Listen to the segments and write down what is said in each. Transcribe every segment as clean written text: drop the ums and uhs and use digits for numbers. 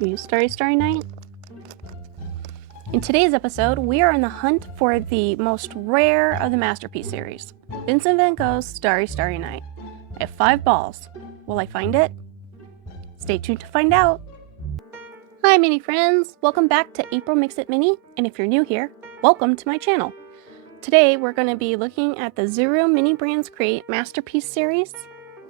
Starry Night. In today's episode, we are on the hunt for the most rare of the Masterpiece series, Vincent van Gogh's Starry Night. I have 5 balls. Will I find it? Stay tuned to find out. Hi mini friends, welcome back to April Mix It Mini, and if you're new here, welcome to my channel. Today we're going to be looking at the Zero Mini Brands Create Masterpiece series.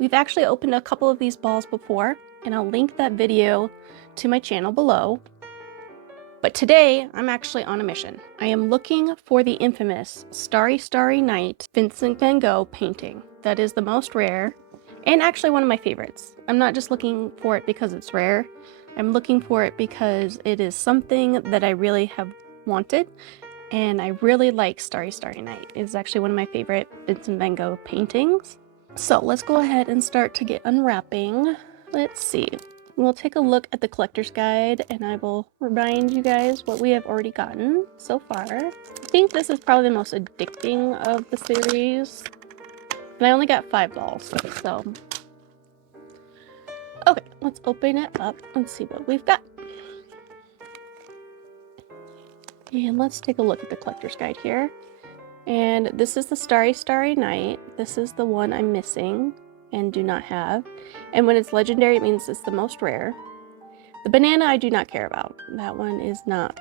We've actually opened a couple of these balls before, and I'll link that video to my channel below. But today I'm actually on a mission. I am looking for the infamous Starry Night Vincent van Gogh painting. That is the most rare and actually one of my favorites. I'm not just looking for it because it's rare. I'm looking for it because it is something that I really have wanted, and I really like Starry Night. It's actually one of my favorite Vincent van Gogh paintings. So let's go ahead and start to get unwrapping. Let's see. We'll take a look at the collector's guide and I will remind you guys what we have already gotten so far. I think this is probably the most addicting of the series. And I only got 5 balls, so. Okay, let's open it up and see what we've got. And let's take a look at the collector's guide here. And this is the Starry Night. This is the one I'm missing and do not have. And when it's legendary, it means it's the most rare. The banana I do not care about. That one is not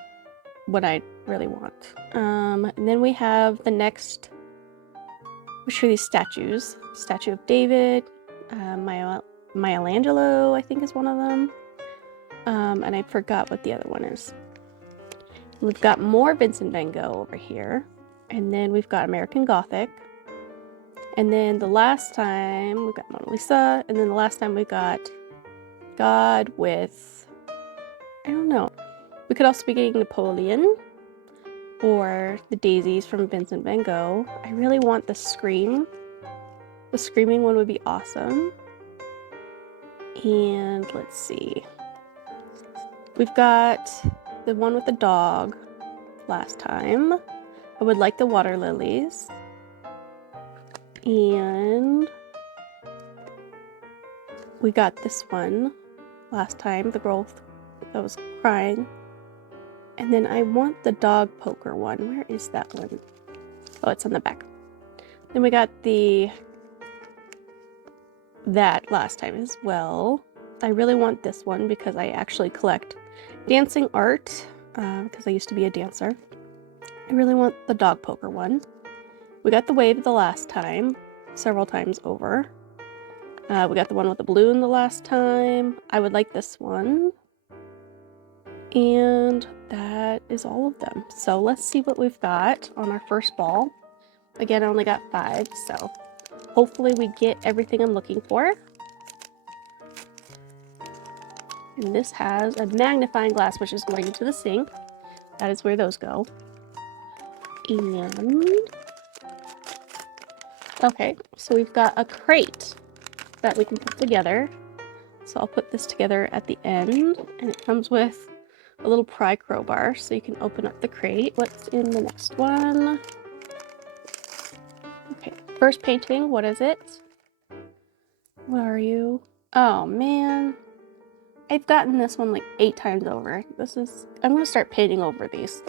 what I really want. And then we have the next, which are these statues. Statue of David, Michelangelo, I think is one of them. And I forgot what the other one is. We've got more Vincent van Gogh over here. And then we've got American Gothic. And then the last time we got Mona Lisa. And then the last time we got God with, I don't know. We could also be getting Napoleon or the daisies from Vincent van Gogh. I really want the Scream. The Screaming one would be awesome. And let's see. We've got the one with the dog last time. I would like the water lilies. And we got this one last time, the girl that was crying. And then I want the dog poker one. Where is that one? Oh, it's on the back. Then we got that last time as well. I really want this one because I actually collect dancing art because I used to be a dancer. I really want the dog poker one. We got the wave the last time, several times over. We got the one with the balloon the last time. I would like this one. And that is all of them. So let's see what we've got on our first ball. Again, I only got 5, so hopefully we get everything I'm looking for. And this has a magnifying glass, which is going into the sink. That is where those go. And okay, so we've got a crate that we can put together. So I'll put this together at the end, and it comes with a little pry crowbar so you can open up the crate. What's in the next one? Okay, first painting, what is it? What are you? Oh man, I've gotten this one like 8 times over. I'm gonna start painting over these.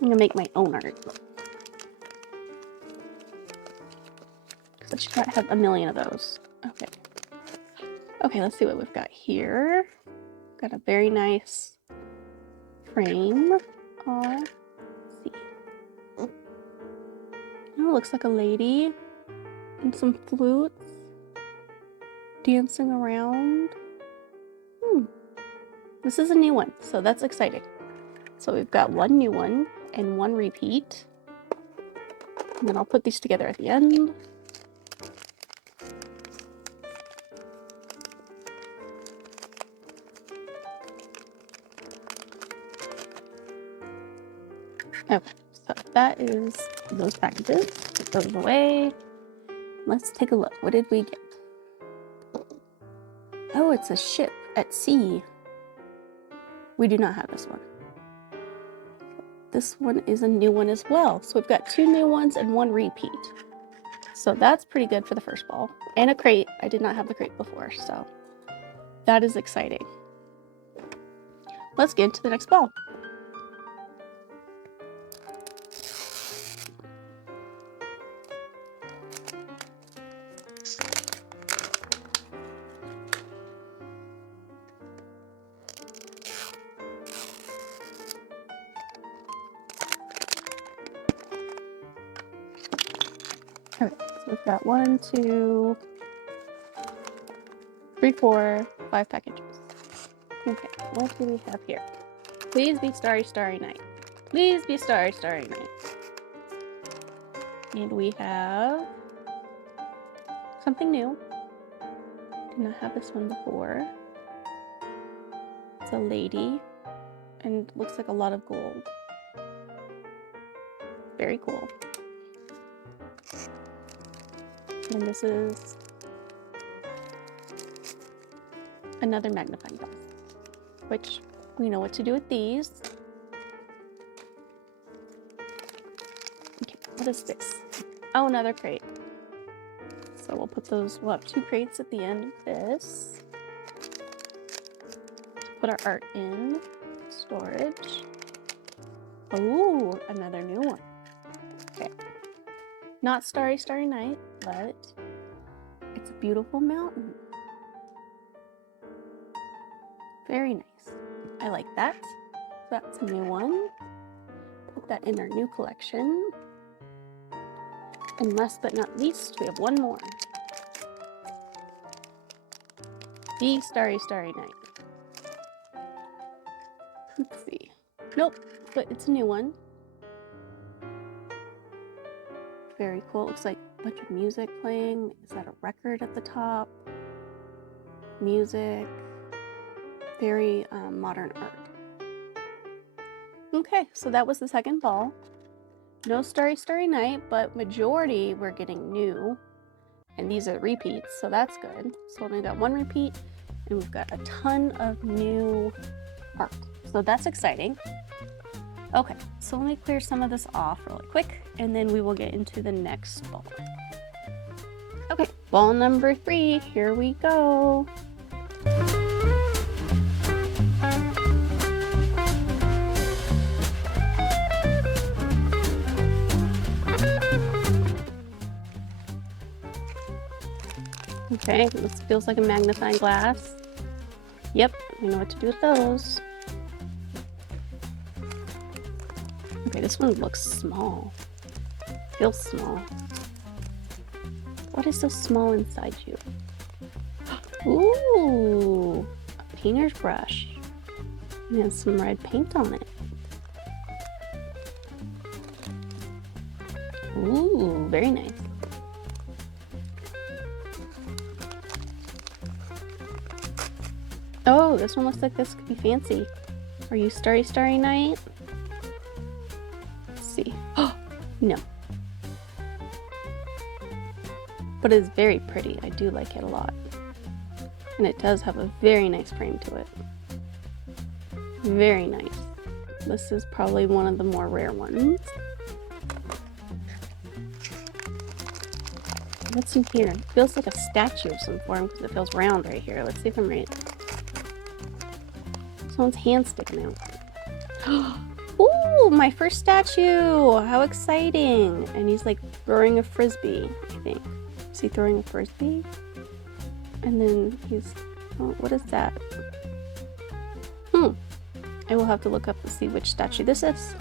I'm gonna make my own art. Because I should not have a million of those. Okay. Okay, let's see what we've got here. Got a very nice frame. Let's see. Oh, looks like a lady and some flutes dancing around. This is a new one, so that's exciting. So we've got one new one and one repeat. And then I'll put these together at the end. Okay, so that is those packages. Put those away. Let's take a look. What did we get? Oh, it's a ship at sea. We do not have this one. This one is a new one as well. So we've got 2 new ones and 1 repeat. So that's pretty good for the first ball. And a crate. I did not have the crate before, so that is exciting. Let's get into the next ball. Okay, so we've got 1, 2, 3, 4, 5 packages. Okay, what do we have here? Please be Starry, Starry Night. Please be Starry, Starry Night. And we have something new. Did not have this one before. It's a lady, and looks like a lot of gold. Very cool. And this is another magnifying glass, which we know what to do with these. Okay, what is this? Oh, another crate. So we'll put those, we'll have 2 crates at the end of this. Put our art in storage. Oh, another new one. Okay. Not Starry, Starry Night, but it's a beautiful mountain. Very nice. I like that. So that's a new one. Put that in our new collection. And last but not least, we have one more. The Starry, Starry Night. Let's see. Nope, but it's a new one. Very cool. It looks like a bunch of music playing. Is that a record at the top? Music. Very modern art. Okay, so that was the second ball. No Starry, Starry Night, but majority we're getting new. And these are repeats, so that's good. So we got 1 repeat, and we've got a ton of new art. So that's exciting. Okay, so let me clear some of this off really quick, and then we will get into the next ball. Okay, ball number 3, here we go. Okay, this feels like a magnifying glass. Yep, we know what to do with those. Okay, this one looks small. Feels small. What is so small inside you? Ooh, a painter's brush. And has some red paint on it. Ooh, very nice. Oh, this one looks like this could be fancy. Are you Starry, Starry Night? Let's see. Oh, no. But it's very pretty. I do like it a lot. And it does have a very nice frame to it. Very nice. This is probably one of the more rare ones. What's in here? It feels like a statue of some form because it feels round right here. Let's see if I'm right. Someone's hand sticking out. Ooh, my first statue! How exciting! And he's like throwing a frisbee, I think. Is he throwing a frisbee? And then he's... Oh, what is that? I will have to look up to see which statue this is.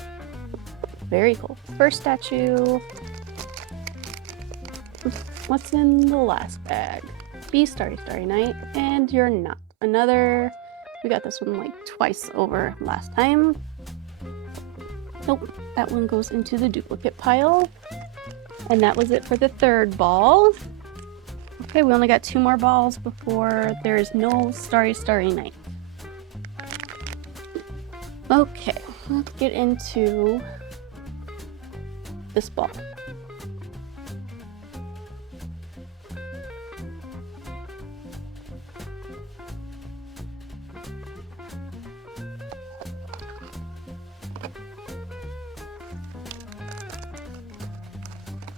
Very cool. First statue. What's in the last bag? Be Starry, Starry Night. And you're not. Another... We got this one like twice over last time. Nope, that one goes into the duplicate pile. And that was it for the third ball. Okay, we only got 2 more balls before there's no Starry, Starry Night. Okay, let's get into this ball.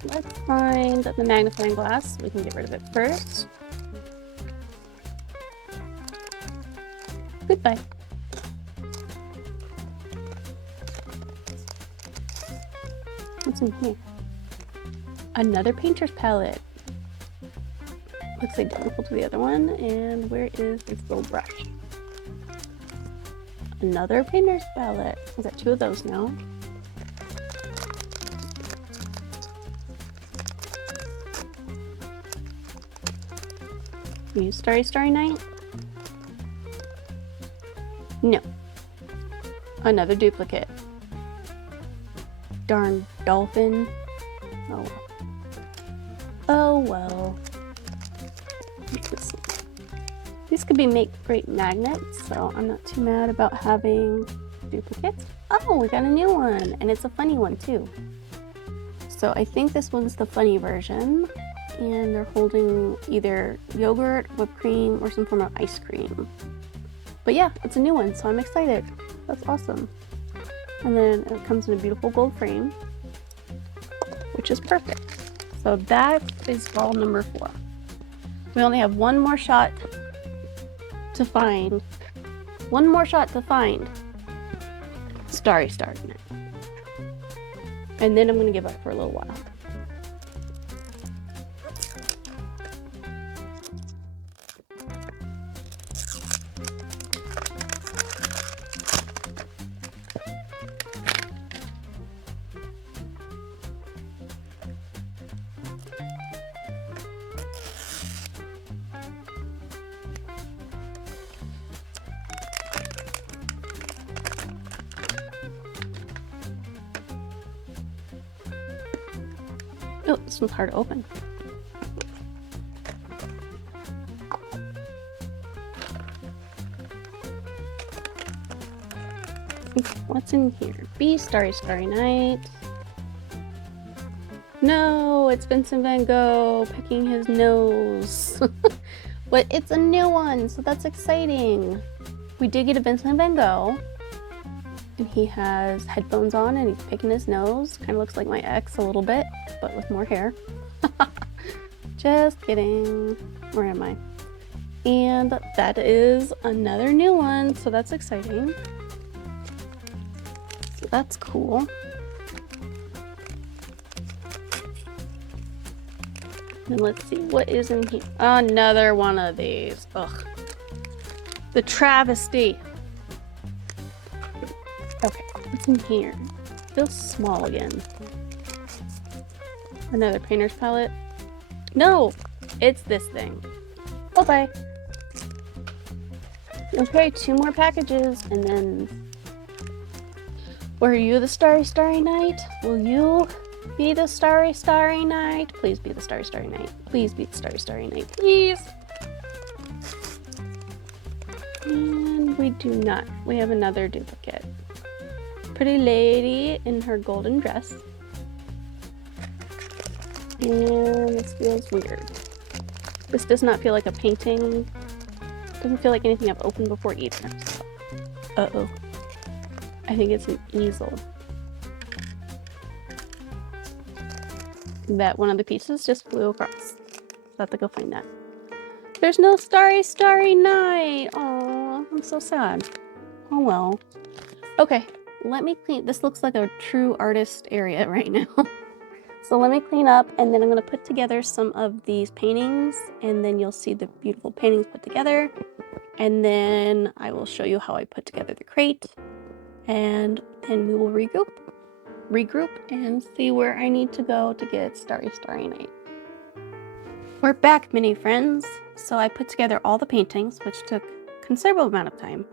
let's find the magnifying glass. We can get rid of it first. Goodbye. What's in here? Another painter's palette. Looks identical to the other one. And where is this little brush? Another painter's palette. I've got 2 of those now. Use Starry Night? No. Another duplicate. Darn dolphin. Oh well. Oh well. These could be make great magnets, so I'm not too mad about having duplicates. Oh, we got a new one, and it's a funny one too. So I think this one's the funny version, and they're holding either yogurt, whipped cream, or some form of ice cream. But yeah, it's a new one, so I'm excited. That's awesome. And then it comes in a beautiful gold frame, which is perfect. So that is ball number 4. We only have one more shot to find. One more shot to find Starry Night. And then I'm going to give up for a little while. Oh, this one's hard to open. What's in here? Be Starry Night. No, it's Vincent van Gogh picking his nose. But it's a new one, so that's exciting. We did get a Vincent van Gogh. And he has headphones on and he's picking his nose. Kind of looks like my ex a little bit, but with more hair. Just kidding. Where am I? And that is another new one, so that's exciting. So that's cool. And let's see, what is in here? Another one of these. Ugh. The travesty. Okay, what's in here? Feels small again. Another painter's palette. No! It's this thing. Bye-bye. Okay, 2 more packages, and then... Were you the Starry Night? Will you be the Starry Night? Please be the Starry Night. Please be the Starry Night. Please! And we do not. We have another duplicate. Pretty lady in her golden dress. And this feels weird. This does not feel like a painting. Doesn't feel like anything I've opened before either. Uh-oh. I think it's an easel. That one of the pieces just flew across. So I have to go find that. There's no Starry Night! Aww, I'm so sad. Oh well. Okay. Let me clean. This looks like a true artist area right now. So let me clean up, and then I'm going to put together some of these paintings, and then you'll see the beautiful paintings put together. And then I will show you how I put together the crate, and then we will regroup and see where I need to go to get Starry Night. We're back, mini friends. So I put together all the paintings, which took a considerable amount of time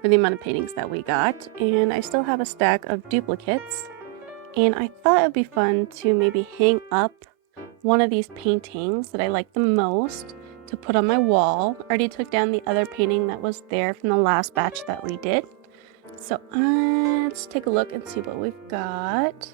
for the amount of paintings that we got, and I still have a stack of duplicates, and I thought it would be fun to maybe hang up one of these paintings that I like the most to put on my wall. I already took down the other painting that was there from the last batch that we did, so let's take a look and see what we've got.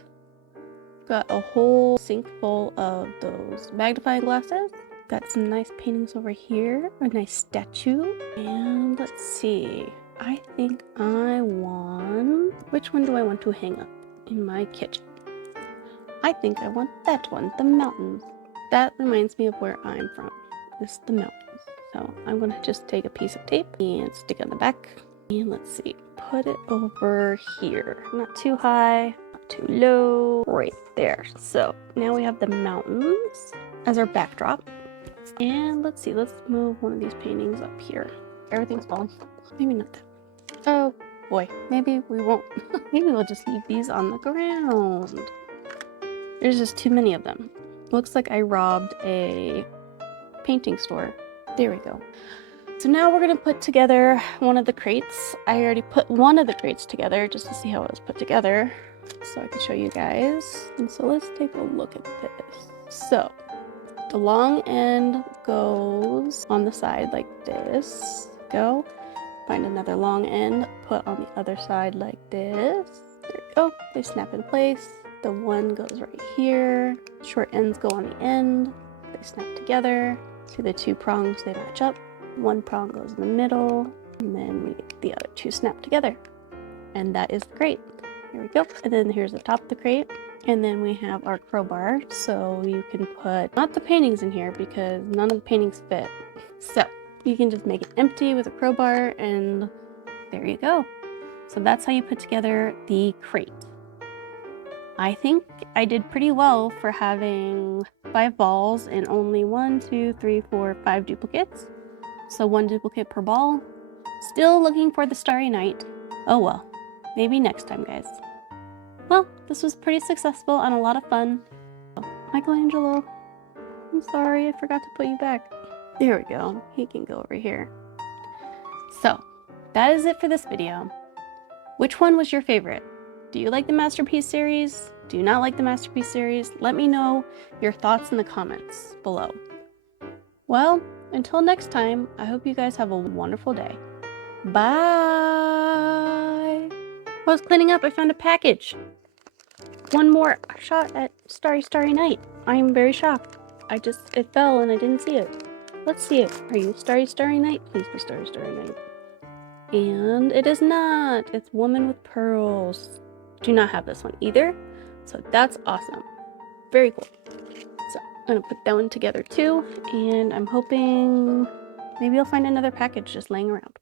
Got a whole sink full of those magnifying glasses. Got some nice paintings over here, a nice statue, and let's see. I think I want... Which one do I want to hang up in my kitchen? I think I want that one, the mountains. That reminds me of where I'm from. This is the mountains. So I'm gonna just take a piece of tape and stick it on the back. And let's see, put it over here. Not too high, not too low, right there. So now we have the mountains as our backdrop. And let's see, let's move one of these paintings up here. Everything's falling. Maybe not that. Oh boy, maybe we won't. Maybe we'll just leave these on the ground. There's just too many of them. Looks like I robbed a painting store. There we go. So now we're gonna put together one of the crates. I already put one of the crates together just to see how it was put together, so I can show you guys. And so let's take a look at this. So the long end goes on the side like this. Go. Find another long end, put on the other side like this. There we go. They snap in place. The one goes right here. Short ends go on the end. They snap together. See the two prongs, they match up. One prong goes in the middle, and then we get the other two snap together. And that is the crate. Here we go. And then here's the top of the crate. And then we have our crowbar, so you can put not the paintings in here because none of the paintings fit. So you can just make it empty with a crowbar, and there you go. So that's how you put together the crate. I think I did pretty well for having 5 balls and only 1, 2, 3, 4, 5 duplicates. So 1 duplicate per ball. Still looking for the Starry Night. Oh well, maybe next time, guys. Well, this was pretty successful and a lot of fun. Michelangelo, I'm sorry, I forgot to put you back. There we go, he can go over here. So, that is it for this video. Which one was your favorite? Do you like the Masterpiece series? Do you not like the Masterpiece series? Let me know your thoughts in the comments below. Well, until next time, I hope you guys have a wonderful day. Bye! While I was cleaning up, I found a package. One more shot at Starry Night. I am very shocked. It fell and I didn't see it. Let's see it. Are you Starry Night? Please be Starry Night. And it is not. It's Woman with Pearls. Do not have this one either. So that's awesome. Very cool. So I'm gonna put that one together too. And I'm hoping maybe I'll find another package just laying around.